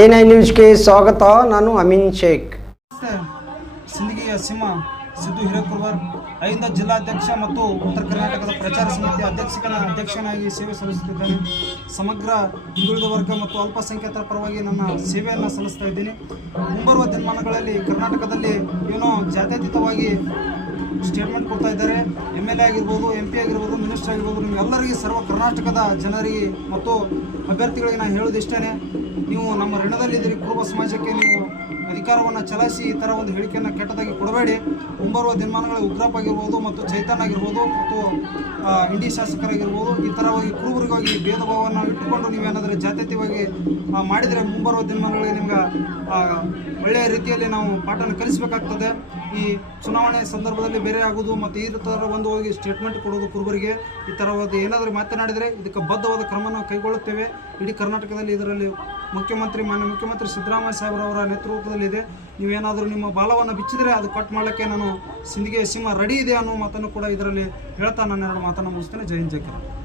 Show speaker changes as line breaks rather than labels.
A nine ನ್ಯೂಸ್ಗೆ ಸ್ವಾಗತ, ನಾನು ಅಮೀನ್ ಶೇಖ್.
ಸಿಂದಗಿಯ ಸಿಂಹ ಸಿದ್ದು ಹಿರೇಕುರ್ವರ್ ಐಂದ ಜಿಲ್ಲಾಧ್ಯಕ್ಷ ಮತ್ತು ಉತ್ತರ ಕರ್ನಾಟಕದ ಪ್ರಚಾರ ಸಮಿತಿ ಅಧ್ಯಕ್ಷನ ಅಧ್ಯಕ್ಷನಾಗಿ ಸೇವೆ ಸಲ್ಲಿಸುತ್ತಿದ್ದೇನೆ. ಸಮಗ್ರ, ಹಿಂದುಳಿದ ವರ್ಗ ಮತ್ತು ಅಲ್ಪಸಂಖ್ಯಾತರ ಪರವಾಗಿ ನನ್ನ ಸೇವೆಯನ್ನು ಸಲ್ಲಿಸ್ತಾ ಇದ್ದೀನಿ. ಮುಂಬರುವ ದಿನಮಾನಗಳಲ್ಲಿ ಕರ್ನಾಟಕದಲ್ಲಿ ಏನೋ ಜಾತ್ಯತೀತವಾಗಿ ಸ್ಟೇಟ್ಮೆಂಟ್ ಕೊಡ್ತಾ ಇದ್ದಾರೆ. ಎಂ ಎಲ್ ಎ ಆಗಿರ್ಬೋದು ಎಂ ಪಿ ಆಗಿರ್ಬೋದು ಮಿನಿಸ್ಟರ್ ಆಗಿರ್ಬೋದು ನಿಮ್ಗೆಲ್ಲರಿಗೆ ಸರ್ವ ಕರ್ನಾಟಕದ ಜನರಿಗೆ ಮತ್ತು ಅಭ್ಯರ್ಥಿಗಳಿಗೆ ನಾನು ಹೇಳೋದು ಇಷ್ಟೇ ನೀವು ನಮ್ಮ ಋಣದಲ್ಲಿದ್ದೀರಿ ಕುರುಬ ಸಮಾಜಕ್ಕೆ ನೀವು ಅಧಿಕಾರವನ್ನು ಚಲಾಯಿಸಿ ಈ ಥರ ಒಂದು ಹೇಳಿಕೆಯನ್ನು ಕೆಟ್ಟದಾಗಿ ಕೊಡಬೇಡಿ. ಮುಂಬರುವ ದಿನಮಾನಗಳ ಉಗ್ರಪ್ಪ ಆಗಿರ್ಬೋದು ಮತ್ತು ಚೈತನ್ ಆಗಿರ್ಬೋದು ಮತ್ತು ಇಂಡಿ ಶಾಸಕರಾಗಿರ್ಬೋದು, ಈ ಥರವಾಗಿ ಕುರುಬರಿಗಾಗಿ ಭೇದ ಭಾವವನ್ನು ಇಟ್ಟುಕೊಂಡು ನೀವೇನಾದರೂ ಜಾತ್ಯತೀಯವಾಗಿ ಮಾಡಿದರೆ ಮುಂಬರುವ ದಿನಮಾನಗಳಿಗೆ ನಿಮ್ಗೆ ಒಳ್ಳೆಯ ರೀತಿಯಲ್ಲಿ ನಾವು ಪಾಠನ ಕಲಿಸಬೇಕಾಗ್ತದೆ. ಈ ಚುನಾವಣೆ ಸಂದರ್ಭದಲ್ಲಿ ಬೇರೆ ಆಗೋದು ಮತ್ತು ಈ ಥರ ಒಂದು ಹೋಗಿ ಸ್ಟೇಟ್ಮೆಂಟ್ ಕೊಡೋದು ಕುರುಬರಿಗೆ, ಈ ಥರವಾದ ಏನಾದರೂ ಮಾತನಾಡಿದರೆ ಇದಕ್ಕೆ ಬದ್ಧವಾದ ಕ್ರಮವನ್ನು ಕೈಗೊಳ್ಳುತ್ತೇವೆ. ಇಡೀ ಕರ್ನಾಟಕದಲ್ಲಿ ಇದರಲ್ಲಿ ಮುಖ್ಯಮಂತ್ರಿ, ಮಾನ್ಯ ಮುಖ್ಯಮಂತ್ರಿ ಸಿದ್ದರಾಮಯ್ಯ ಸಾಹೇಬ್ರವರ ನೇತೃತ್ವದಲ್ಲಿದೆ ನೀವೇನಾದರೂ ನಿಮ್ಮ ಬಾಲವನ್ನು ಬಿಚ್ಚಿದರೆ ಅದು ಕಟ್ ಮಾಡೋಕ್ಕೆ ನಾನು ಸಿಂಧಿಗೆ ಸಿಂಹ ರೆಡಿ ಇದೆ ಅನ್ನೋ ಮಾತನ್ನು ಕೂಡ ಇದರಲ್ಲಿ ಹೇಳ್ತಾ ನಾನು ಎರಡು ಮಾತನ್ನು ಮುಗಿಸ್ತೇನೆ. ಜೈನ್ ಹಿಂದ್, ಜೈ ಕರ್ನಾಟಕ